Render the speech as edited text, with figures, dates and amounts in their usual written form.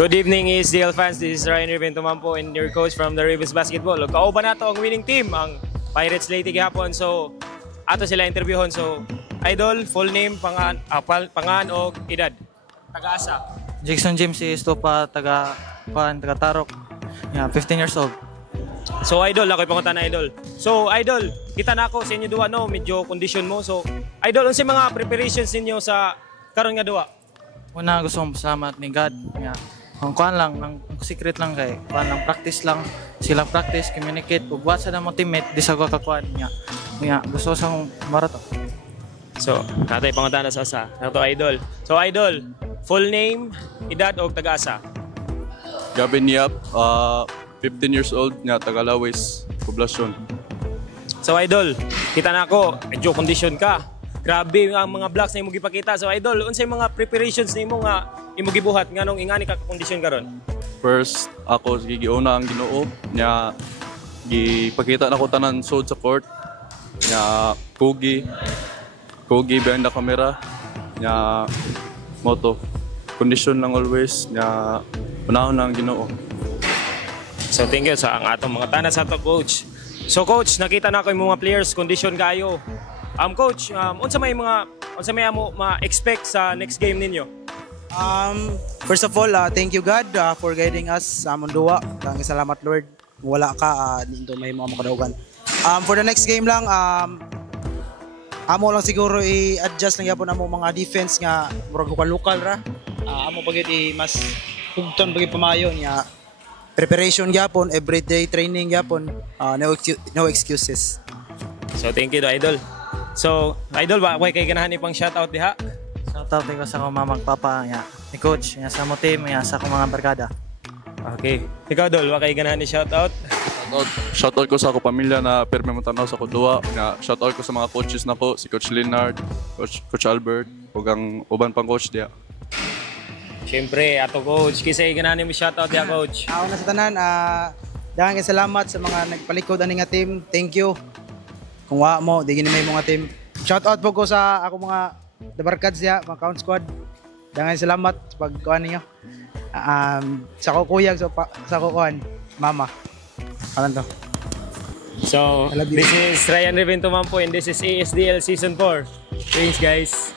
Good evening ESDL fans, this is Ryan Rivento Mampo and your coach from the Ravens Basketball. Kauban nato ang winning team, ang Pirates Leyte gihapon. So, ato sila interviewon. So, idol, full name, pangan o edad? Taga-asa? Jackson James is Topa, taga Tarok. Yeah, 15 years old. So, idol, ako'y pangunta na idol. So, idol, kita na ako sa inyo duwa, no? Medyo condition mo. So, idol, ano mga preparations ninyo sa karon nga duwa? Una, gusto kong salamat ni God. Yeah. Ang kuhan lang, ang secret lang kay kuhan lang, practice lang. Silang practice, communicate. Bubuhat sa na mo teammate, di sa ko kakuhan niya. Yeah, gusto sa akong marato. So, natay pangunta na sa asa. Ito, idol. So, idol, full name, edad o taga-asa? Gavin Yap, 15 years old, nga Tagalawis, Poblasyon. So, idol, kita na ako, medyo condition ka. Grabe ang mga vlogs na imo gipakita. So, idol, unsay mga preparations nimo nga imo gibuhat nganong ingani ka kondisyon karon? First, ako gigiuna ang Ginoo nya gipakita na ko tanan sud sa court. Nya kugi behind the camera. Nya moto condition lang always nya panahon ng Ginoo. So, thank you sa ang atong mga tanan sa ato coach. So, coach, nakita na ko yung mga players condition kayo. Coach, unsa may amo ma-expect sa next game ninyo? First of all, thank you God for guiding us sa among duwa. Thank salamat Lord. Wala ka dito may mga makadaogan. For the next game lang, amo lang siguro i-adjust lang yapon amo mga defense nga murag lokal ra. Amo pagid mas hugton pagid pamayo niya. Preparation yapon, everyday training yapon, no excuses. So thank you idol. So, idol ba, kay ganahan ipang shoutout diha? Shoutout ko sa akong mamang papa, yeah. Ni coach, yeah, sa mo team, yeah, sa akong mga barkada. Okay. Ikaw, Dol, wa kay ganahan ni shoutout? Shoutout ko sa ako pamilya na perme mo tanaw sa ko duwa. Nga shoutout ko sa mga coaches nako, si Coach Leonard, Coach Albert, ug ang uban pang coach diha. Siyempre, ato coach, kisay ganahan mo shoutout diha, coach. Una sa tanan, daghang salamat sa mga nagpalikod ani nga team. Thank you. Kung wa mo, di gini may mga team. Shout out po ko sa ako mga Dabarkads diya, mga count squad. Daghang salamat sa pagkuhan ninyo. Sa ko kuyag, sa ko kuhan, mama. Kanan to. So, this is Ryan Rivento Mampo and this is ASDL Season 4. Thanks guys.